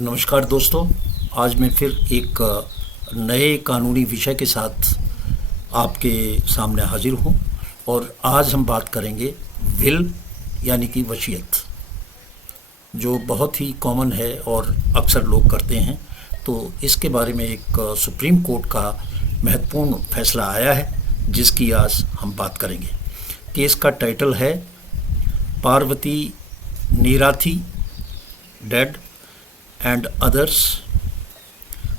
नमस्कार दोस्तों। आज मैं फिर एक नए कानूनी विषय के साथ आपके सामने हाजिर हूँ और आज हम बात करेंगे विल यानी कि वसीयत, जो बहुत ही कॉमन है और अक्सर लोग करते हैं। तो इसके बारे में एक सुप्रीम कोर्ट का महत्वपूर्ण फैसला आया है जिसकी आज हम बात करेंगे। केस का टाइटल है Parvati Neerathi dead and others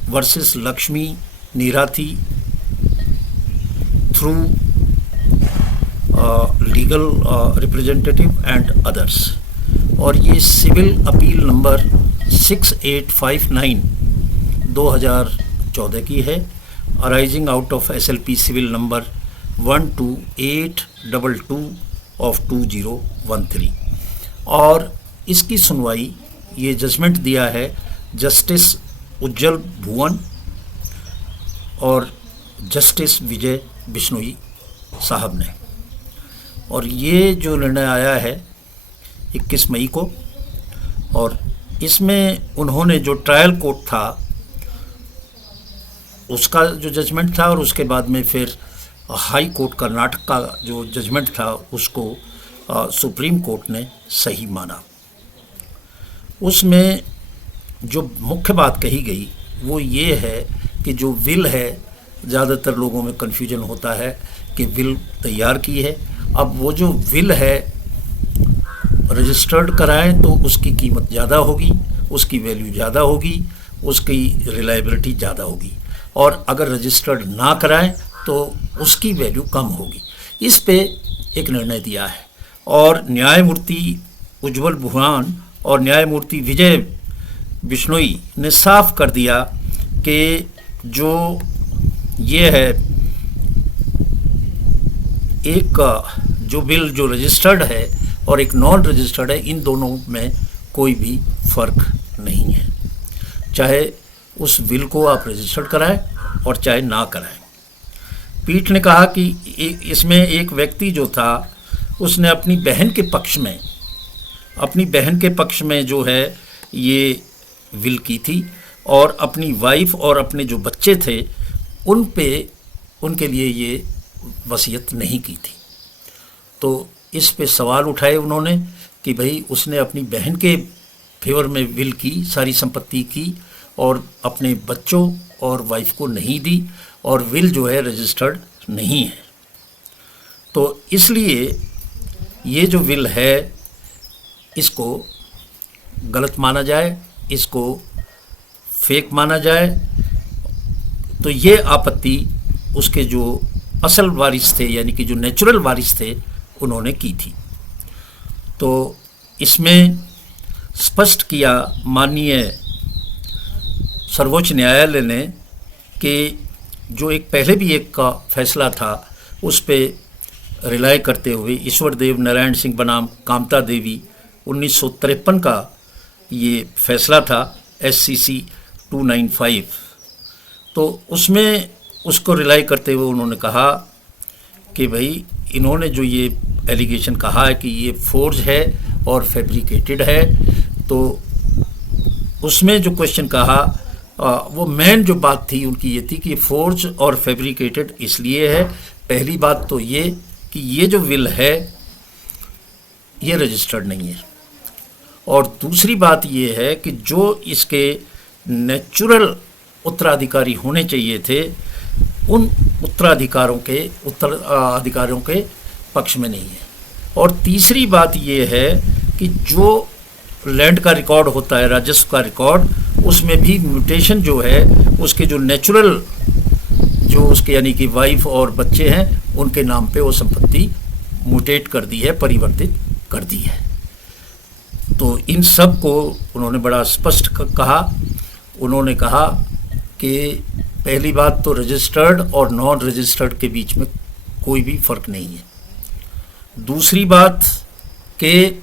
versus Lakshmi Nirathi through legal representative and others। और ये सिविल अपील नंबर 6859 2014 की है, arising out of SLP civil number 12822 of 2013। और इसकी सुनवाई, ये जजमेंट दिया है जस्टिस उज्जवल भुवन और जस्टिस विजय बिश्नोई साहब ने। और ये जो निर्णय आया है 21 मई को, और इसमें उन्होंने जो ट्रायल कोर्ट था उसका जो जजमेंट था और उसके बाद में फिर हाई कोर्ट कर्नाटक का जो जजमेंट था उसको सुप्रीम कोर्ट ने सही माना। उसमें जो मुख्य बात कही गई वो ये है कि जो विल है, ज़्यादातर लोगों में कन्फ्यूजन होता है कि विल तैयार की है। अब वो जो विल है रजिस्टर्ड कराएं तो उसकी कीमत ज़्यादा होगी, उसकी वैल्यू ज़्यादा होगी, उसकी रिलायबिलिटी ज़्यादा होगी, और अगर रजिस्टर्ड ना कराएं तो उसकी वैल्यू कम होगी। इस पे एक निर्णय दिया है और न्यायमूर्ति उज्जवल भुवन और न्यायमूर्ति विजय बिश्नोई ने साफ कर दिया कि जो ये है एक जो बिल जो रजिस्टर्ड है और एक नॉन रजिस्टर्ड है, इन दोनों में कोई भी फ़र्क नहीं है, चाहे उस बिल को आप रजिस्टर्ड कराएं और चाहे ना कराएं। पीठ ने कहा कि इसमें एक व्यक्ति जो था उसने अपनी बहन के पक्ष में जो है ये विल की थी और अपनी वाइफ और अपने जो बच्चे थे उनके लिए ये वसीयत नहीं की थी। तो इस पे सवाल उठाए उन्होंने कि भाई उसने अपनी बहन के फेवर में विल की, सारी संपत्ति की, और अपने बच्चों और वाइफ को नहीं दी, और विल जो है रजिस्टर्ड नहीं है। तो इसलिए ये जो विल है इसको गलत माना जाए, इसको फेक माना जाए। तो ये आपत्ति उसके जो असल वारिस थे यानी कि जो नेचुरल वारिस थे उन्होंने की थी। तो इसमें स्पष्ट किया माननीय सर्वोच्च न्यायालय ने कि जो एक पहले भी एक का फैसला था उस पे रिलाई करते हुए ईश्वर देव नारायण सिंह बनाम कामता देवी 1953 का ये फैसला था SCC 295। तो उसमें उसको रिलाई करते हुए उन्होंने कहा कि भाई इन्होंने जो ये एलिगेशन कहा है कि ये फोर्ज है और फैब्रिकेटेड है, तो उसमें जो क्वेश्चन कहा वो मेन जो बात थी उनकी ये थी कि फोर्ज और फैब्रिकेटेड इसलिए है, पहली बात तो ये कि ये जो विल है ये रजिस्टर्ड नहीं है, और दूसरी बात ये है कि जो इसके नेचुरल उत्तराधिकारी होने चाहिए थे उन उत्तराधिकारों के पक्ष में नहीं है। और तीसरी बात ये है कि जो लैंड का रिकॉर्ड होता है, राजस्व का रिकॉर्ड, उसमें भी म्यूटेशन जो है उसके जो नेचुरल जो उसके यानी कि वाइफ और बच्चे हैं उनके नाम पे वो संपत्ति म्यूटेट कर दी है, परिवर्तित कर दी है। तो इन सब को उन्होंने बड़ा स्पष्ट कहा। उन्होंने कहा कि पहली बात तो रजिस्टर्ड और नॉन रजिस्टर्ड के बीच में कोई भी फ़र्क नहीं है। दूसरी बात कि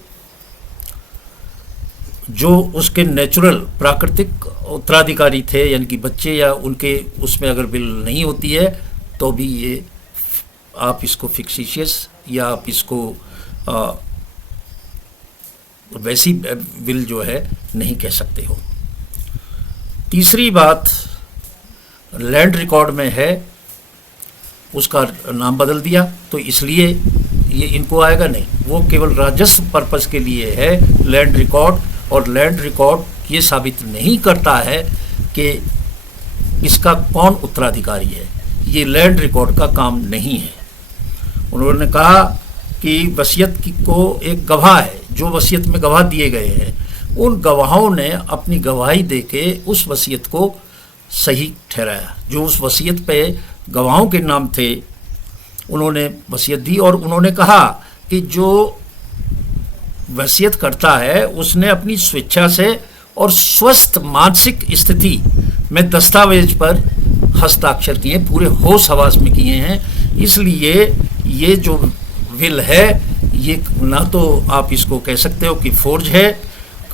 जो उसके नेचुरल प्राकृतिक उत्तराधिकारी थे यानी कि बच्चे या उनके उसमें अगर बिल नहीं होती है तो भी ये आप इसको फिक्सिशियस या आप इसको वैसी विल जो है नहीं कह सकते हो। तीसरी बात, लैंड रिकॉर्ड में है उसका नाम बदल दिया तो इसलिए ये इनको आएगा नहीं, वो केवल राजस्व पर्पस के लिए है लैंड रिकॉर्ड, और लैंड रिकॉर्ड ये साबित नहीं करता है कि इसका कौन उत्तराधिकारी है। ये लैंड रिकॉर्ड का काम नहीं है। उन्होंने कहा कि वसीयत को एक गवाह है, जो वसीयत में गवाह दिए गए हैं, उन गवाहों ने अपनी गवाही देके उस वसीयत को सही ठहराया। जो उस वसीयत पे गवाहों के नाम थे उन्होंने वसीयत दी, और उन्होंने कहा कि जो वसीयत करता है उसने अपनी स्वेच्छा से और स्वस्थ मानसिक स्थिति में दस्तावेज पर हस्ताक्षर किए, पूरे होश हवास में किए हैं। इसलिए ये जो विल है ये ना तो आप इसको कह सकते हो कि फोर्ज है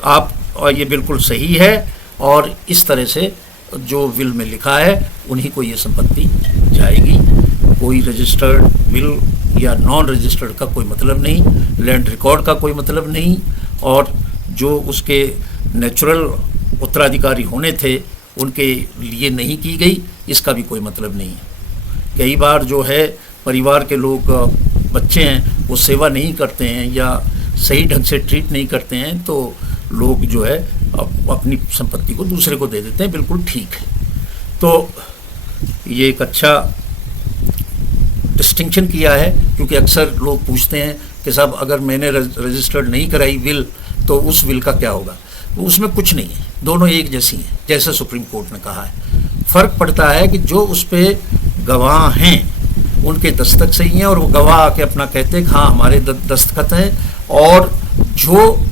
आप, और ये बिल्कुल सही है, और इस तरह से जो विल में लिखा है उन्हीं को ये संपत्ति जाएगी। कोई रजिस्टर्ड विल या नॉन रजिस्टर्ड का कोई मतलब नहीं, लैंड रिकॉर्ड का कोई मतलब नहीं, और जो उसके नेचुरल उत्तराधिकारी होने थे उनके लिए नहीं की गई, इसका भी कोई मतलब नहीं है। कई बार जो है परिवार के लोग, बच्चे हैं, वो सेवा नहीं करते हैं या सही ढंग से ट्रीट नहीं करते हैं, तो लोग जो है अपनी संपत्ति को दूसरे को दे देते हैं, बिल्कुल ठीक है। तो ये एक अच्छा डिस्टिंक्शन किया है, क्योंकि अक्सर लोग पूछते हैं कि साहब अगर मैंने रजिस्टर्ड नहीं कराई विल तो उस विल का क्या होगा। उसमें कुछ नहीं है, दोनों एक जैसी हैं, जैसे सुप्रीम कोर्ट ने कहा है। फ़र्क पड़ता है कि जो उस पर गवाह हैं उनके दस्तखत सही हैं, और वो गवाह आके अपना कहते हैं कि हाँ हमारे दस्तखत हैं, और जो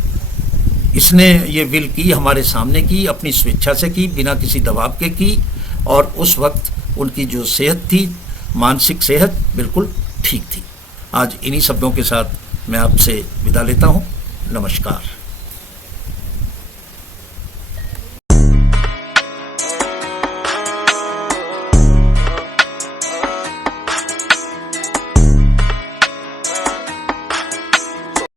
इसने ये विल की हमारे सामने की, अपनी स्वेच्छा से की, बिना किसी दबाव के की, और उस वक्त उनकी जो सेहत थी, मानसिक सेहत बिल्कुल ठीक थी। आज इन्हीं शब्दों के साथ मैं आपसे विदा लेता हूँ। नमस्कार।